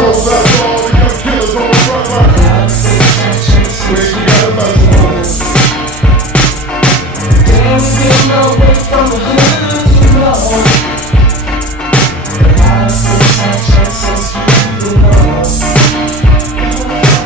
Goes out to all the young killers on the front line. We ain't forgot about you, homie.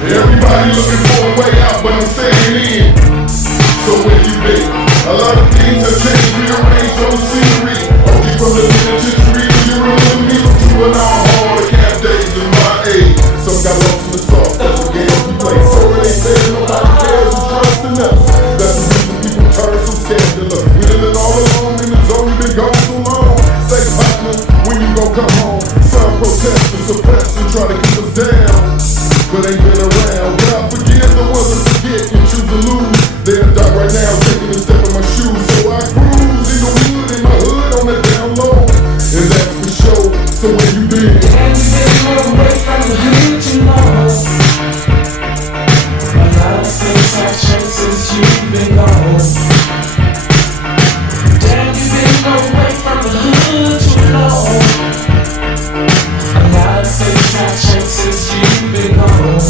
Everybody looking for a way out, but I'm staying in. So where you been? A lot of things have changed, rearranged on the scenery. OG from the penitentiary, you remember me from juvenile hall, the camp days in my age. Some got lost in the sauce, that's the game we play. So it ain't fair, nobody cares who's trusting us. That's the reason people turn so scandalous. We living all alone in the zone, you been gone so long. Say partner, when you gon' come home? Some protest and suppress and try to keep us down, but ain't been around. God forgive the ones that forget and choose to lose. They'll die right now, taking a step in my shoes. So I cruise in the wood, in my hood, on that down low. And that's for sure. So where you been? And you been away from the hood too long. A lot of things have changed since you've been gone. Damn, you been away from the hood too long. A lot of things have changed since you've been gone.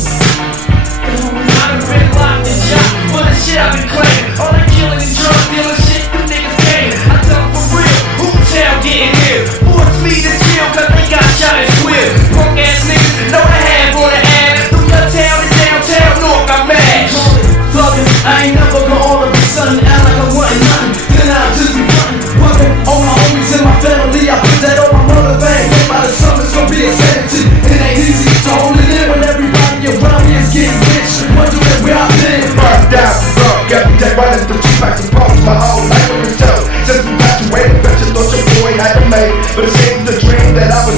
I done been locked and shot for the shit I've been claiming. All that killing and drug dealing shit, you niggas gaming. I tell them for real, who town getting here? Force me to chill, cause they got shot and squeal. Punk ass niggas know the half or the ass. Through your town and downtown North, I'm mad. Thuggin', I ain't never gonna all of a sudden act like I wasn't nothing. Then I'll just be frontin'. Working all my homies and my family. I put that on my mother bag. By the summer's gonna be insanity. It ain't easy to hold it in when everybody around me is getting rich. Wondering where I've been. Burned out, broke, every day running through two packs of pumps. My whole life was tough. Since we graduated, bet you thought your boy had to make. But it seems the dream that I was